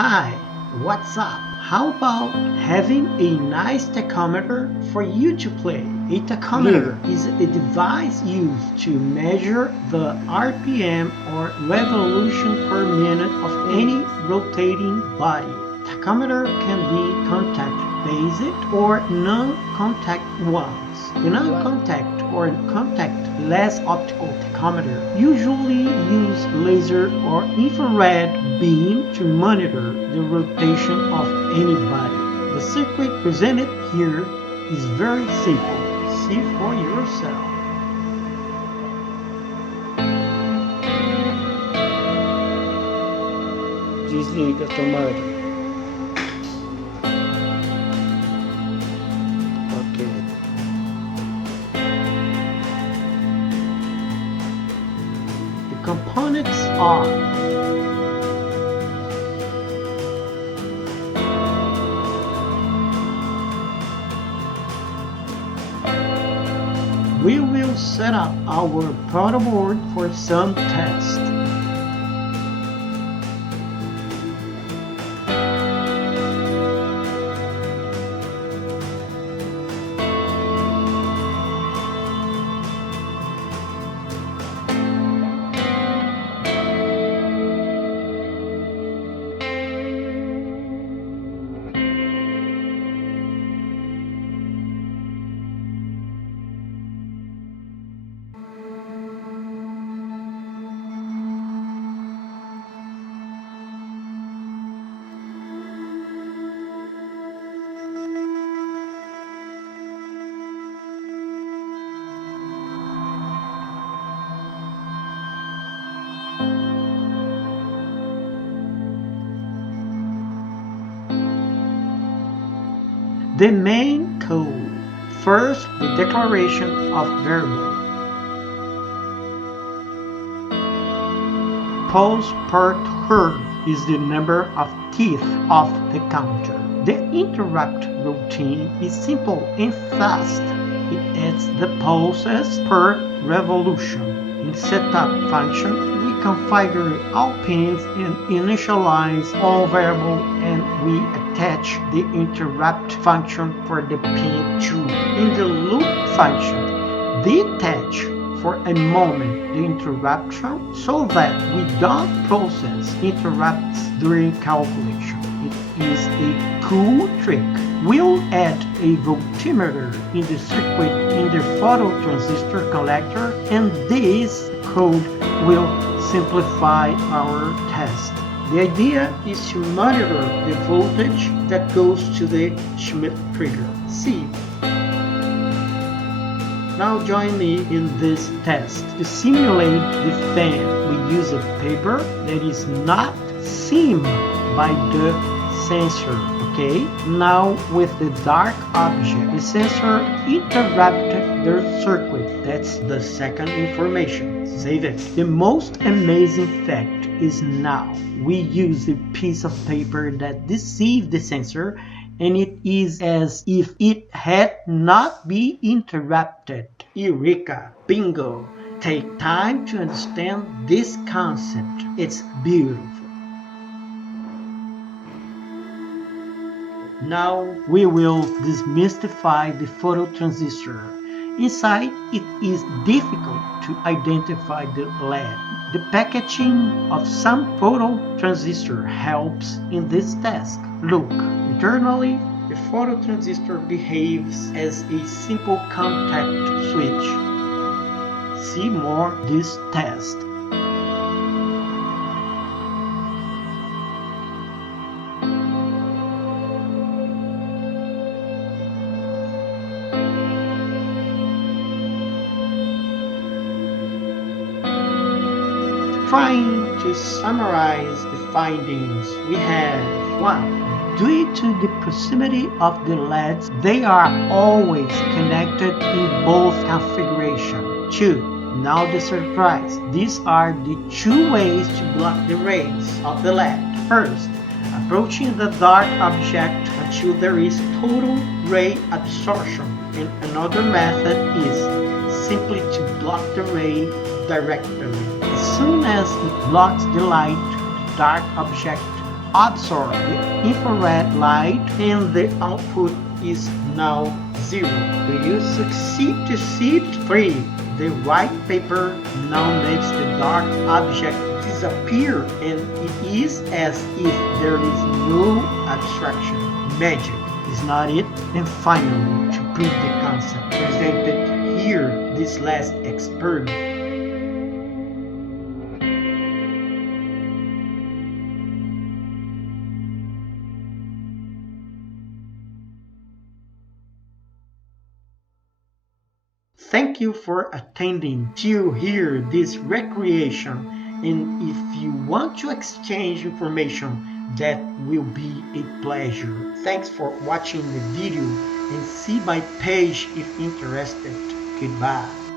Hi, what's up? How about having a nice tachometer for you to play? A tachometer is a device used to measure the RPM or revolution per minute of any rotating body. Tachometer can be contact-based or non-contact ones. The non-contact or contact-less optical tachometer usually use laser or infrared beam to monitor the rotation of any body. The circuit presented here is very simple. See for yourself. Desliga a tomada. Ok. The components are we will set up our protoboard for some tests. The main code. First, the declaration of variable. Pulse per turn is the number of teeth of the counter. The interrupt routine is simple and fast. It adds the pulses per revolution. In setup function, we configure all pins and initialize all variables, and we attach the interrupt function for the pin 2. In the loop function, detach for a moment the interruption so that we don't process interrupts during calculation. It is a cool trick. We'll add a voltmeter in the circuit in the phototransistor collector, and this code will simplify our test. The idea is to monitor the voltage that goes to the Schmidt trigger. See. Now join me in this test. To simulate the fan, we use a paper that is not seen by the sensor. Okay, now with the dark object, the sensor interrupted the circuit. That's the second information. Save it. The most amazing fact is now we use a piece of paper that deceives the sensor, and it is as if it had not been interrupted. Eureka! Bingo! Take time to understand this concept. It's beautiful. Now we will demystify the phototransistor. Inside, it is difficult to identify the LED. The packaging of some phototransistor helps in this task. Look, internally, the phototransistor behaves as a simple contact switch. See more this test. Trying to summarize the findings, we have 1. Due to the proximity of the LEDs, they are always connected in both configurations. 2. Now the surprise. These are the 2 ways to block the rays of the LED. First, approaching the dark object until there is total ray absorption, and another method is simply to block the ray directly. As soon as it blocks the light, the dark object absorb the infrared light and the output is now 0. Do you succeed to see it? 3. The white paper now makes the dark object disappear, and it is as if there is no abstraction. Magic, is not it? And finally, to prove the concept presented here, this last experiment. Thank you for attending till here this recreation, and if you want to exchange information, that will be a pleasure. Thanks for watching the video and see my page if interested. Goodbye.